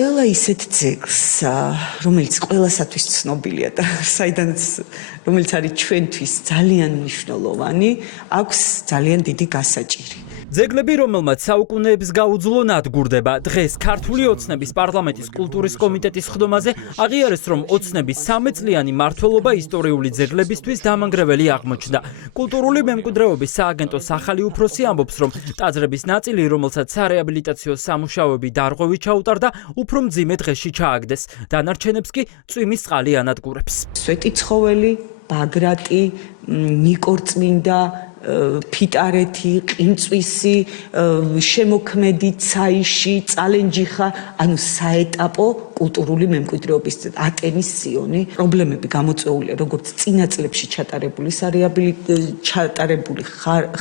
ყველა ისეთ ძეგლს, რომელიც ყველასათვის ცნობილია და რომელიც არის ჩვენთვის ძალიან მნიშვნელოვანი, აქვს ძალიან დიდი გასაჭირი. ძეგლები, რომელმაც საუკუნეებს გაუძლო ნადგურდება, დღეს ქართული ოცნების პარლამენტის კულტურის კომიტეტის ხდომაზე აღიარეს, რომ ოცნების 13 წლიანი მმართველობა ისტორიული ძეგლებისთვის დამანგრეველი აღმოჩნდა. კულტურული მემკვიდრეობის სააგენტოს ახალი უფროსი ამბობს, რომ ტაძრების ნაწილი, რომელსაც სარეაბილიტაციო სამუშაოები დარღვევით ჩაუტარდა, უფრო მძიმე დღეში ჩააგდეს. დანარჩენებს კი წვიმის წყალი ანადგურებს. სვეტიცხოველი, ბაგრატი, ნიკორწმინდა, ფიტარეთი, ყინწვისი, შემოქმედი, ცაიში, წალენჯიხა, ანუ საეტაპო კულტურული მემკვიდრეობის ატენის სიონი. პრობლემები გამოწვეულია როგორც წინა წლებში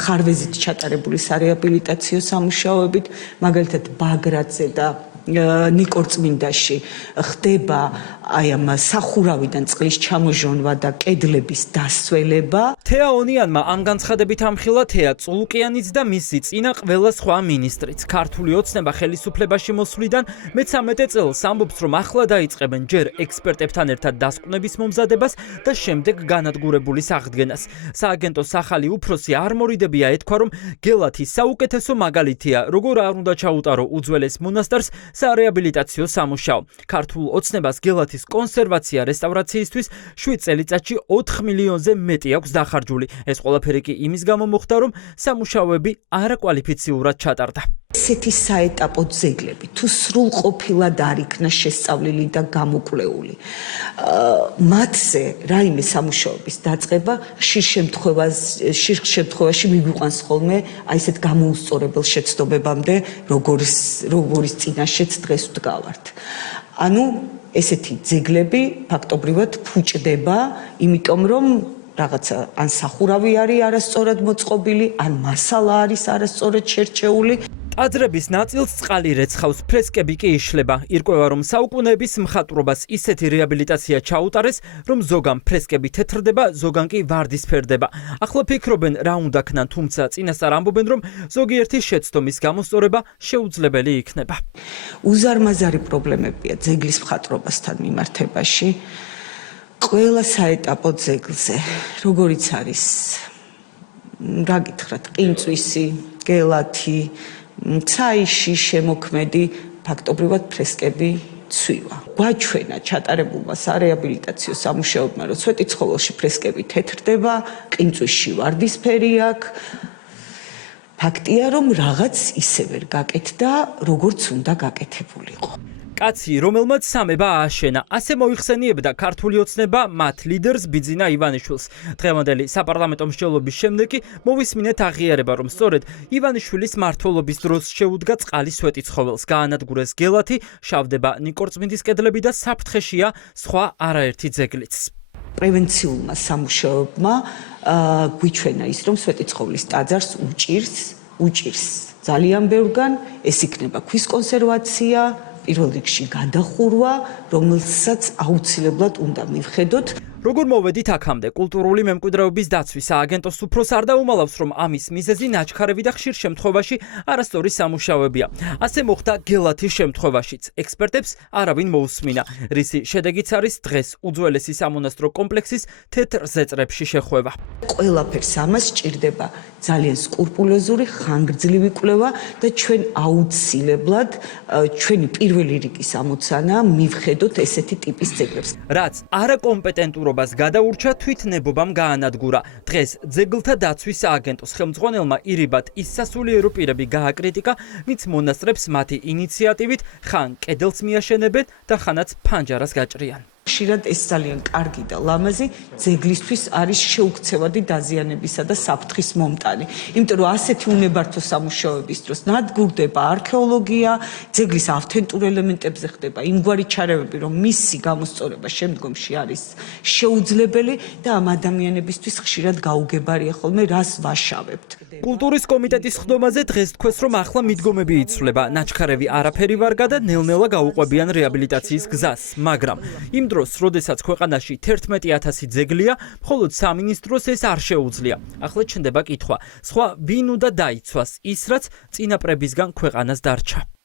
ხარვეზით ჩატარებული სარეაბილიტაციო სამუშაოებით, მაგალითად ბაგრატზე და ნიკორწმინდაში ხდება აი ამ სახურავიდან წყლის ჩამოჟონვა და კედლების დასველება. თეა ონიანმა ამ განცხადებით ამხილა თეა წულუკიანიც და მისი წინა ყველა სხვა მინისტრიც. ქართული ოცნება ხელისუფლებაში მოსვლიდან მე-13 წელს ამბობს, რომ ახლა დაიწყებენ ჯერ ექსპერტებთან ერთად დასკვნების მომზადებას და შემდეგ განადგურებულის აღდგენას. სააგენტოს ახალი უფროსი არ მორიდებია ეთქვა, რომ გელათი საუკეთესო მაგალითია, როგორ არ უნდა ჩაუტარო უძველეს მონასტერს სარეაბილიტაციო სამუშაო. ქართულ ოცნებას გელათის კონსერვაცია რესტავრაციისთვის 7 წელიწადში 4 მილიონზე მეტი აქვს დახარჯული. ეს ყველაფერი კი იმის გამო მოხდა, რომ სამუშაოები არაკვალიფიციურად ჩატარდა. ესეთი საეტაპო ძეგლები თუ სრულყოფილად არ იქნა შესწავლილი და გამოკვლეული, მათზე რაიმე სამუშაოების დაწყება ხშირ შემთხვევაში მიგვიყვანს ხოლმე აი ესეთ გამოუსწორებელ შეცდომებამდე, როგორც წინაშეც დღეს ვდგავართ. ანუ ესეთი ძეგლები ფაქტობრივად ფუჭდება, იმიტომ რომ რაღაცა ან სახურავი არის არასწორად მოწყობილი, ან მასალა არის არასწორად შერჩეული. ტაძრების ნაწილს წყალი რეცხავს, ფრესკები კი იშლება. ირკვევა, რომ საუკუნეების მხატვრობას ისეთი რეაბილიტაცია ჩაუტარეს, რომ ზოგან ფრესკები თეთრდება, ზოგან კი ვარდისფერდება. ახლა ფიქრობენ, რა უნდა ქნან, თუმცა წინასწარ ამბობენ, რომ ზოგიერთი შეცდომის გამოსწორება შეუძლებელი იქნება. უზარმაზარი პრობლემებია ძეგლის მხატვრობასთან მიმართებაში. ყველა საეტაპო ძეგლზე, როგორიც არის, რა გითხრათ, ყინწვისი, გელათი, ცაიში, შემოქმედი, ფაქტობრივად ფრესკები ცვივა. გვაჩვენა ჩატარებულმა სარეაბილიტაციო სამუშაოებმა, რომ სვეტიცხოველში ფრესკები თეთრდება, ყინწვისში ვარდისფერი აქვს. ფაქტია, რომ რაღაც ისე ვერ გაკეთდა, როგორც უნდა გაკეთებულიყო. კაცი, რომელმაც სამება ააშენა, ასე მოიხსენიებდა ქართული ოცნება მათ ლიდერს ბიძინა ივანიშვილს. დღევანდელი საპარლამენტო მსჯელობის შემდეგ კი მოვისმინეთ აღიარება, რომ სწორედ ივანიშვილის მმართველობის დროს შეუდგა წყალი სვეტიცხოველს, გაანადგურეს გელათი, შავდება ნიკორწმინდის კედლები და საფრთხეშია სხვა არაერთი ძეგლიც. პრევენციულმა სამუშაოებმა გვიჩვენა ის, რომ სვეტიცხოვლის ტაძარს უჭირს ძალიან ბევრგან, ეს იქნება ქვის კონსერვაცია, პირველ რიგში გადახურვა, რომელსაც აუცილებლად უნდა მივხედოთ. როგორ მოვედით აქამდე, კულტურული მემკვიდრეობის დაცვის სააგენტოს უფროს არ დაუმალავს, რომ ამის მიზეზი ნაჩქარევი და ხშირ შემთხვევაში არასწორი სამუშაოებია. ასე მოხდა გელათის შემთხვევაშიც. ექსპერტებს არავინ მოусმინა, რისი შედეგიც არის დღეს უძველესი სამონასტრო კომპლექსის თეთრ ზეწრებში შეხვევა. ყველაფერს ამას სჭირდება ძალიან სკრუპულოზური, ხანგრძლივი კვლევა და ჩვენ აუცილებლად ჩვენი პირველი რიგის ამოცანაა მივხედოთ ესეთი ტიპის ძეგლებს. რაც არაკომპეტენტურობას გადაურჩა, თვითნებობამ გაანადგურა. დღეს ძეგლთა დაცვის სააგენტოს ხელმძღვანელმა ირიბად ის სასულიერო პირები გააკრიტიკა, ვინც მონასტრებს მათი ინიციატივით ხან კედელს მიაშენებენ და ხანაც ფანჯარას გაჭრიან. ხშირად ეს ძალიან კარგი და ლამაზი ძეგლისთვის არის შეუქცევადი დაზიანებისა და საფრთხის მომტანი. იმიტომ რომ ასეთი უნებართო სამუშაოების დროს ნადგურდება არქეოლოგია, ძეგლის ავთენტურ ელემენტებზე ხდება იმგვარი ჩარევები, რომ მისი გამოსწორება შემდგომში არის შეუძლებელი და ამ ადამიანებისთვის ხშირად გაუგებარია ხოლმე რას ვაშავებთ. კულტურის კომიტეტის ხდომაზე დღეს თქვეს, რომ ახლა მიდგომები იცვლება. ნაჩქარევი არაფერი ვარგა და ნელ-ნელა გაუყვებიან რეაბილიტაციის გზას, მაგრამ იმ დროს, როდესაც ქვეყანაში 11,000 ძეგლია, მხოლოდ სამინისტროს ეს არ შეუძლია. ახლა ჩნდება კითხვა, სხვა ვინ უნდა დაიცვას ის, რაც წინაპრებისგან ქვეყანას დარჩა.